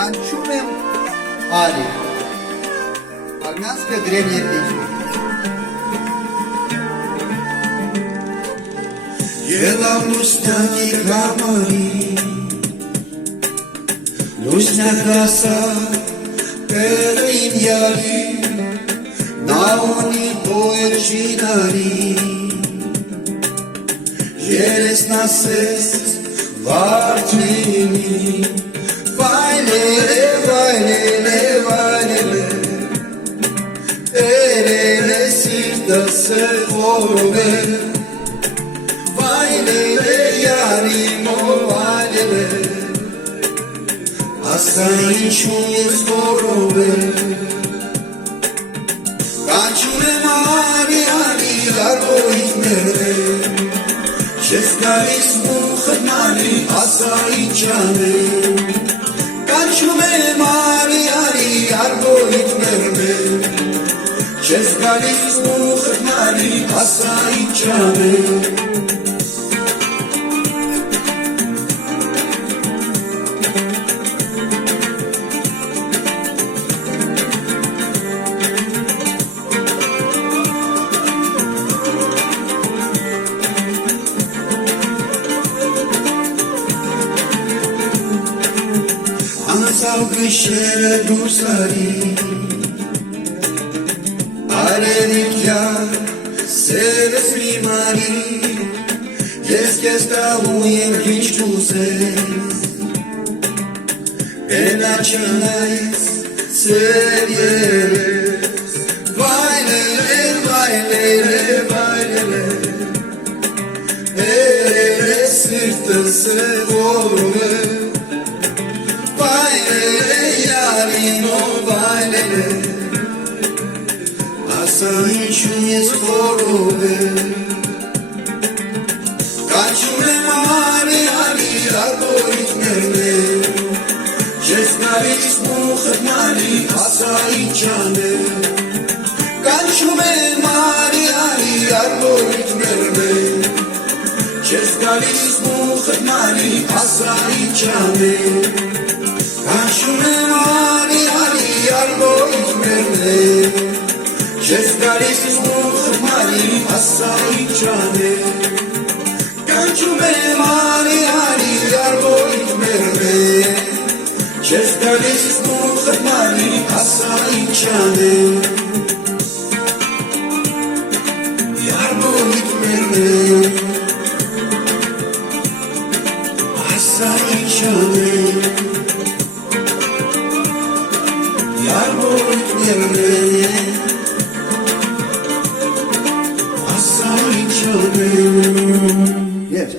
կանչում եմ արի, Արմյանսկը древнее Ելավ լուսնյանի կամարի, լուսնյակ ասա տեղը իմ յարի, նա ունի բոյր ժինարի, երեսն ասես վարդրինի, վայլել է, վայլել է, վայլել է, երել է սիրտս է խորովել, վայլել է յարիմո վայլել է, ասա ինչու ես խորովել, կանչում եմ արի, արի, արվոյիք ներվել, չես գալիս մուխդ մանի, ասա ինչ անեմ, կանչում եմ արի, արի, արվոյիք ներվել, չես գալիս մուխդ մանի, ասա ինչ անեմ, Անցավ գիշերը դուրս արի, արերիկյան սերս մի մարի, ես կեզ տաղու եմ ինչ կուզես, ենա չնայես սեր երես, վայլել է, վայլել է, վայլել է, երել է սիրտս է խորովել, վայլել է յարիմո վայլել է, ասա ինչու ես խորովել, կանչում եմ արի, արի, արվոյիք ներվել, չես գալիս մուխդ մանի, ասա ինչ անեմ, կանչում եմ արի, արի, արվոյիք ներվել, չես գալիս մուխդ մանի, ասա ինչ անեմ, կանչում եմ արի, արի, արվոյիք ներվել, չես գալիս մուխդ մանի, ասա ինչ անեմ, կանչում եմ արի, արի, արվոյիք ներվել, չես գալիս մուխդ մանի, ասա ինչ անեմ, արվոյիք ներվել, ասա ինչ անեմ, արվոյիք ներվել, ասա ինչ անեմ, Եվ